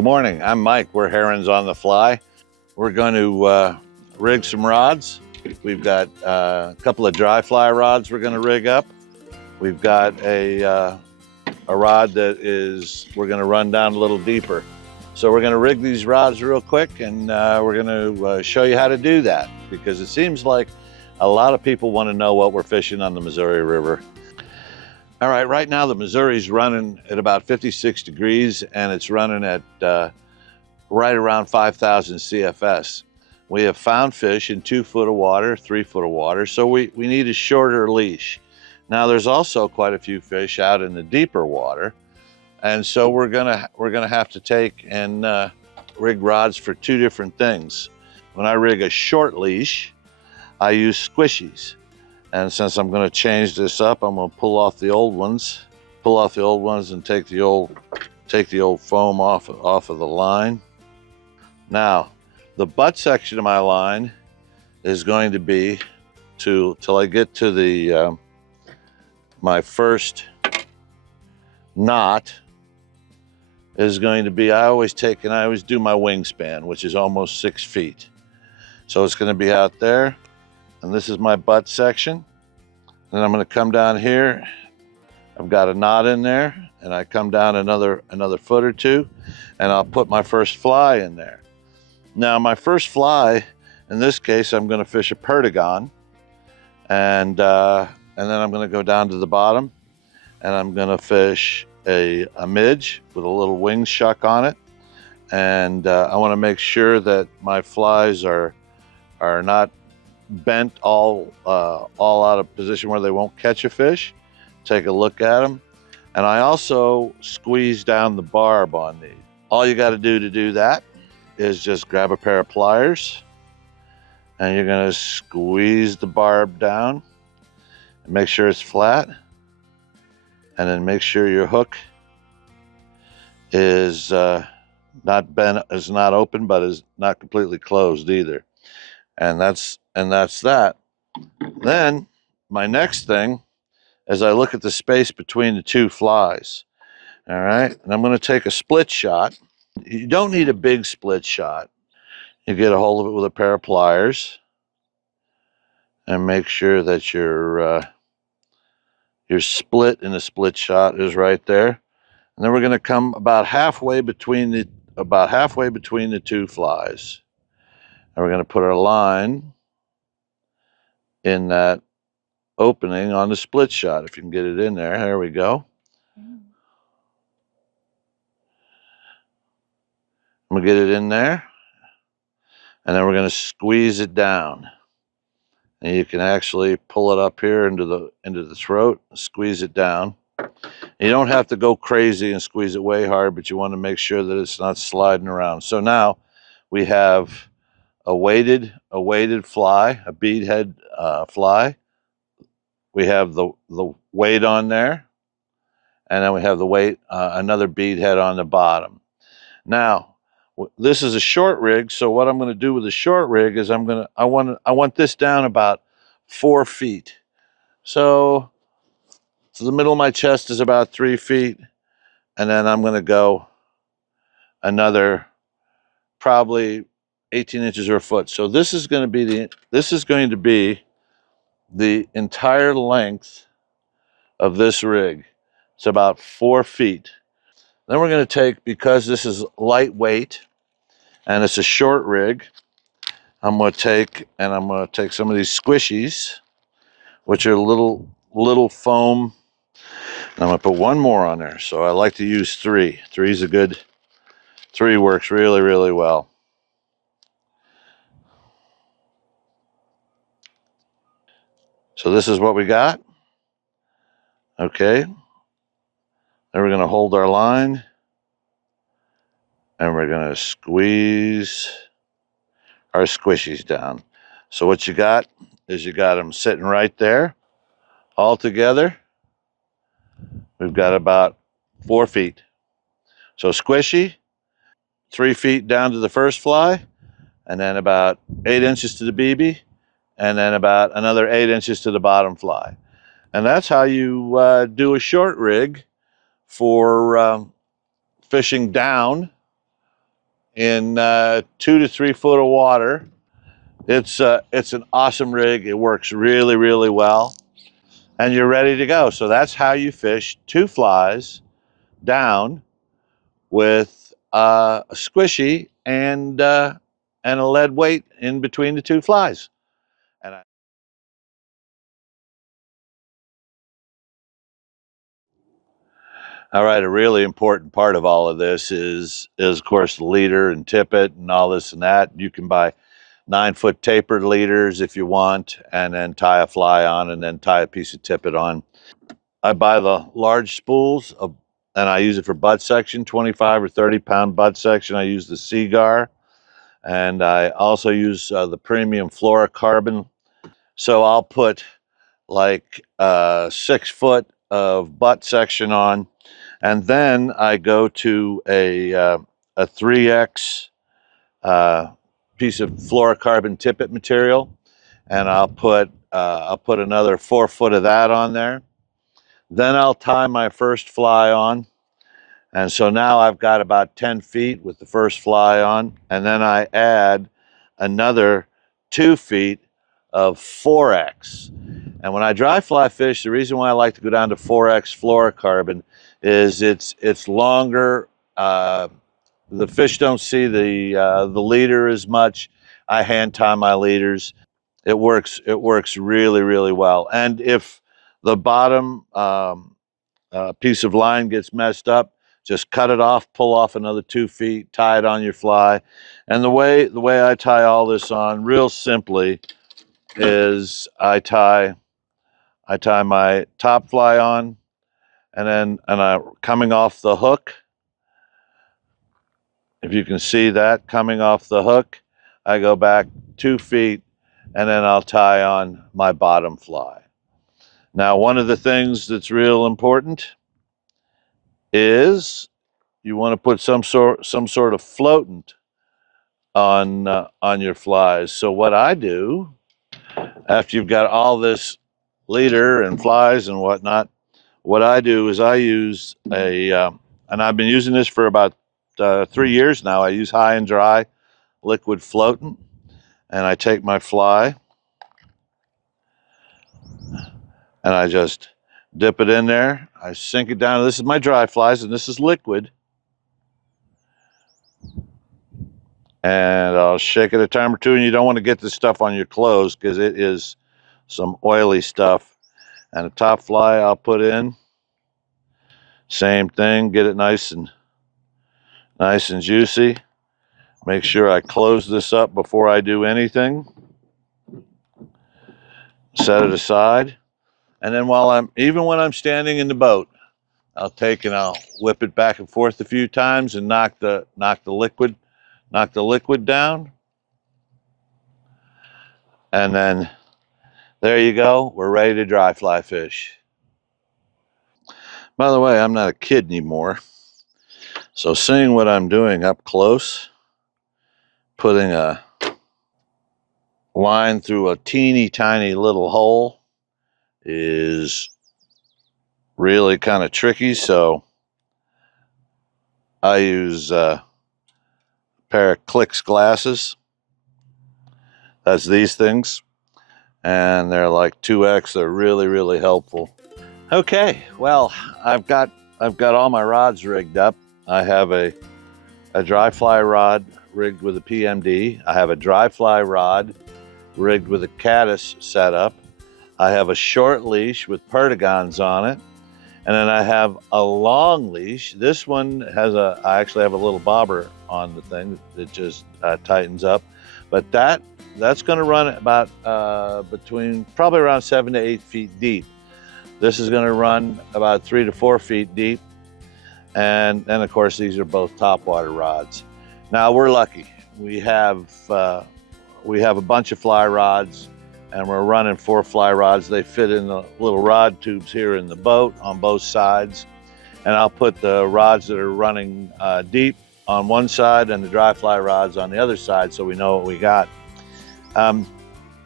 Good morning, I'm Mike. We're Herons on the Fly. We're going to rig some rods. We've got a couple of dry fly rods we're going to rig up. We've got a rod that we're going to run down a little deeper. So we're going to rig these rods real quick, and we're going to show you how to do that, because it seems like a lot of people want to know what we're fishing on the Missouri River. All right, right now the Missouri's running at about 56 degrees, and it's running at right around 5,000 CFS. We have found fish in 2 foot of water, 3 foot of water, so we need a shorter leash. Now there's also quite a few fish out in the deeper water, and so we're gonna have to take and rig rods for 2 different things. When I rig a short leash, I use squishies. And since I'm going to change this up, I'm going to pull off the old ones and take the old foam off of the line. Now, the butt section of my line is going to be till I get to the my first knot is going to be, I always do my wingspan, which is almost 6 feet. So it's going to be out there. And this is my butt section. Then I'm going to come down here. I've got a knot in there, and I come down another foot or 2, and I'll put my first fly in there. Now my first fly, in this case, I'm going to fish a perdigon, and then I'm going to go down to the bottom, and I'm going to fish a midge with a little wing shuck on it, and I want to make sure that my flies are not bent all out of position where they won't catch a fish. Take a look at them. And I also squeeze down the barb on these. All you got to do that is just grab a pair of pliers, and you're going to squeeze the barb down and make sure it's flat, and then make sure your hook is not bent, is not open, but is not completely closed either. And that's that. Then my next thing is I look at the space between the 2 flies. All right, and I'm going to take a split shot. You don't need a big split shot. You get a hold of it with a pair of pliers and make sure that your split in the split shot is right there. And then we're going to come about halfway between the 2 flies. And we're going to put our line in that opening on the split shot. If you can get it in there, there we go. I'm gonna get it in there, and then we're gonna squeeze it down. And you can actually pull it up here into the throat, squeeze it down. You don't have to go crazy and squeeze it way hard, but you want to make sure that it's not sliding around. So now we have a weighted fly, a bead head fly. We have the weight on there, and then we have the weight, another bead head on the bottom. Now, this is a short rig, so what I'm going to do with the short rig is I want this down about 4 feet. So the middle of my chest is about 3 feet, and then I'm going to go another probably 18 inches or a foot. So this is going to be the entire length of this rig. It's about 4 feet. Then we're going to take, because this is lightweight and it's a short rig, I'm going to take some of these squishies, which are little foam. And I'm going to put 1 more on there. So I like to use 3. 3 is a good. 3 works really, really well. So this is what we got. Okay. Then we're going to hold our line, and we're going to squeeze our squishies down. So what you got is you got them sitting right there all together. We've got about 4 feet. So squishy, 3 feet down to the first fly, and then about 8 inches to the BB, and then about another 8 inches to the bottom fly. And that's how you do a short rig for fishing down in 2 to 3 foot of water. It's an awesome rig. It works really, really well, and you're ready to go. So that's how you fish 2 flies down with a squishy and a lead weight in between the 2 flies. And all right, a really important part of all of this is of course the leader and tippet and all this and that. You can buy 9-foot tapered leaders if you want, and then tie a fly on and then tie a piece of tippet on. I buy the large spools of, and I use it for butt section, 25 or 30-pound butt section. I use the Seagur, and I also use the premium fluorocarbon. So I'll put like 6 foot of butt section on, and then I go to a 3X piece of fluorocarbon tippet material, and I'll put another 4 foot of that on there. Then I'll tie my first fly on, and so now I've got about 10 feet with the first fly on, and then I add another 2 feet of 4X. And when I dry fly fish, the reason why I like to go down to 4X fluorocarbon is it's longer. The fish don't see the leader as much. I hand tie my leaders. It works really, really well. And if the bottom piece of line gets messed up, just cut it off, pull off another 2 feet, tie it on your fly. And the way I tie all this on, real simply, is I tie my top fly on, and I coming off the hook. If you can see that coming off the hook, I go back 2 feet, and then I'll tie on my bottom fly. Now, one of the things that's real important is you want to put some sort of floatant on your flies. So what I do, after you've got all this leader and flies and whatnot, what I do is I use and I've been using this for about 3 years now. I use High and Dry liquid floatant, and I take my fly and I just dip it in there. I sink it down. This is my dry flies, and this is liquid. And I'll shake it a time or two, and you don't want to get this stuff on your clothes because it is some oily stuff. And the top fly I'll put in, same thing, get it nice and juicy. Make sure I close this up before I do anything. Set it aside. And then even when I'm standing in the boat, I'll take and I'll whip it back and forth a few times and knock the liquid down. And then there you go. We're ready to dry fly fish. By the way, I'm not a kid anymore. So seeing what I'm doing up close, putting a line through a teeny tiny little hole, is really kind of tricky. So I use a pair of Clicks glasses. That's these things, and they're like 2X. They're really, really helpful. Okay, well, I've got all my rods rigged up. I have a dry fly rod rigged with a PMD. I have a dry fly rod rigged with a caddis setup. I have a short leash with perdigons on it, and then I have a long leash. This one has I actually have a little bobber on the thing that just tightens up, but that's going to run about between probably around 7 to 8 feet deep. This is going to run about 3 to 4 feet deep, and of course these are both topwater rods. Now we're lucky. We have a bunch of fly rods, and we're running 4 fly rods. They fit in the little rod tubes here in the boat on both sides, and I'll put the rods that are running deep on one side and the dry fly rods on the other side, so we know what we got.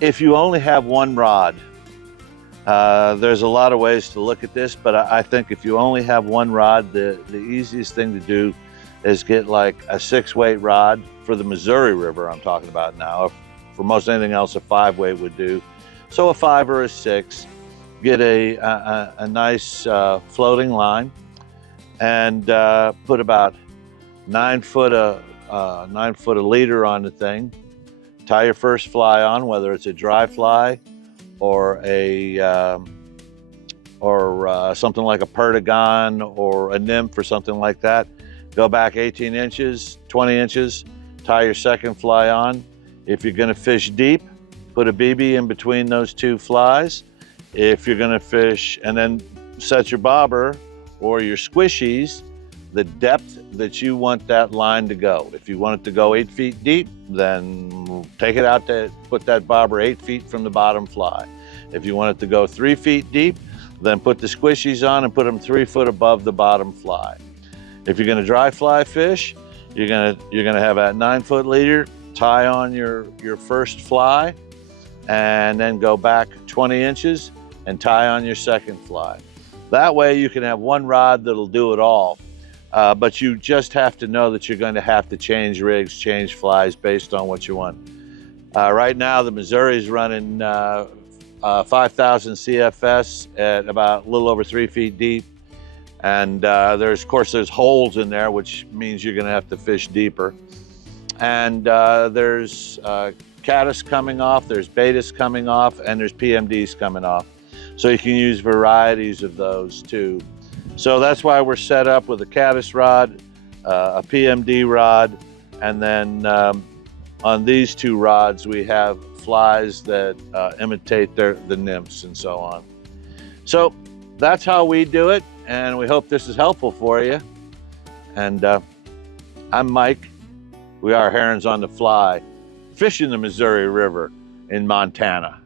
If you only have one rod, there's a lot of ways to look at this, but I think if you only have one rod, the easiest thing to do is get like a 6-weight rod for the Missouri River I'm talking about now. For most anything else, a 5-weight would do. So a 5 or a 6, get a nice floating line, and put about 9 foot of leader on the thing. Tie your first fly on, whether it's a dry fly or a something like a perdigon or a nymph or something like that. Go back 18 inches, 20 inches, tie your second fly on. If you're gonna fish deep, put a BB in between those 2 flies. If you're gonna fish, and then set your bobber or your squishies, the depth that you want that line to go. If you want it to go 8 feet deep, then take it out to put that bobber 8 feet from the bottom fly. If you want it to go 3 feet deep, then put the squishies on and put them 3 foot above the bottom fly. If you're gonna dry fly fish, you're gonna have that 9 foot leader, tie on your first fly, and then go back 20 inches and tie on your second fly. That way you can have one rod that'll do it all. But you just have to know that you're going to have to change rigs, change flies based on what you want. Right now, the Missouri's running 5,000 CFS at about a little over 3 feet deep. And of course, there's holes in there, which means you're going to have to fish deeper. And there's caddis coming off, there's betas coming off, and there's PMDs coming off. So you can use varieties of those too. So that's why we're set up with a caddis rod, a PMD rod, and then on these 2 rods we have flies that imitate the nymphs and so on. So that's how we do it, and we hope this is helpful for you. And I'm Mike. We are Herons on the Fly, fishing the Missouri River in Montana.